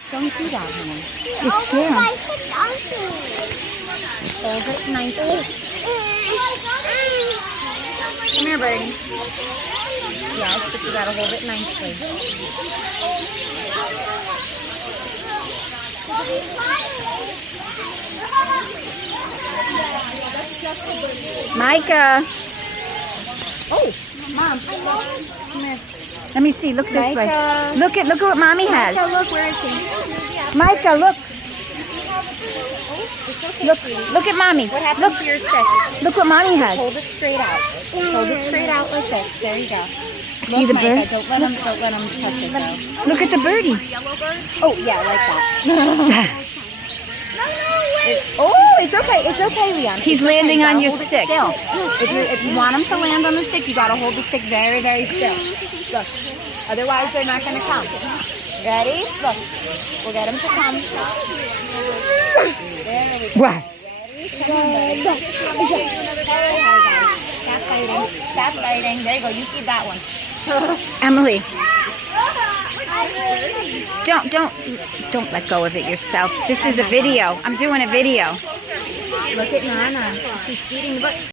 Don't do that, honey. You scare him. Hold it nicely. Come here, birdie. Yes, but you gotta hold it nicely. Micah. Oh, Mom, come here. Let me see. Look this Micah. way. Look at what Mommy has. Micah, look, where is he? Micah, look. Look at Mommy. What happened Look. to your stick? Look what Mommy has. Hold it straight out. Hold it straight out like this. There you go. See the bird? Don't let him touch it though. Look at the birdie. Oh yeah, like that. Oh, it's okay. It's okay, Leon. He's It's okay. landing You on gotta your hold it stick. still. If you want him to land on the stick, you gotta hold the stick very, very still. Look. Otherwise, they're not gonna come. Ready? Look. We'll get him to come. There we go. What? Stop fighting. Stop fighting. There you go. You feed that one. Emily. Don't let go of it yourself. This is a video. I'm doing a video. Look at Nana. She's feeding the bird.